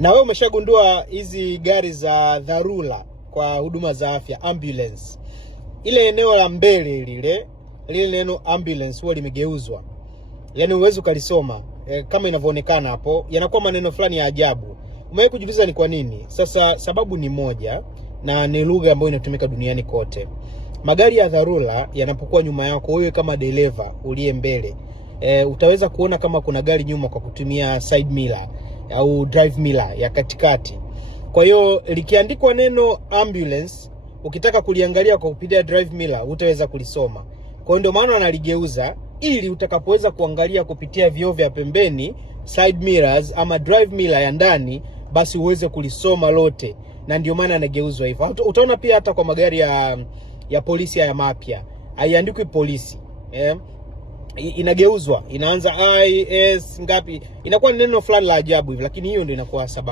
Na wewe umeshagundua hizi gari za dharura kwa huduma za afya, ambulance, ile eneo la mbele lile neno ambulance huwa limegeuzwa. Yaani uwezo ukalisoma kama inavyoonekana hapo, yanakuwa maneno fulani ya ajabu. Umewahi kujiuliza ni kwa nini? Sasa sababu ni moja, na ni lugha ambayo inatumika duniani kote. Magari ya dharura yanapokuwa nyuma yako, wewe kama dereva uliye mbele, utaweza kuona kama kuna gari nyuma kwa kutumia side mirror au drive mirror ya katikati. Kwa hiyo likiandikwa neno ambulance, ukitaka kuliangalia kwa kupitia drive mirror utaweza kulisoma. Kwa hiyo ndio maana analigeuza ili utakapoweza kuangalia kupitia vioo vya pembeni, side mirrors ama drive mirror ya ndani, basi uweze kulisoma lote. Na ndio maana anageuzwa hivyo. Utaona pia hata kwa magari ya polisi ya mapya, haiandikwi polisi. Inageuzwa, inaanza IS ngapi, inakuwa neno fulani la ajabu hivi, lakini hiyo ndio inakuwa sababu.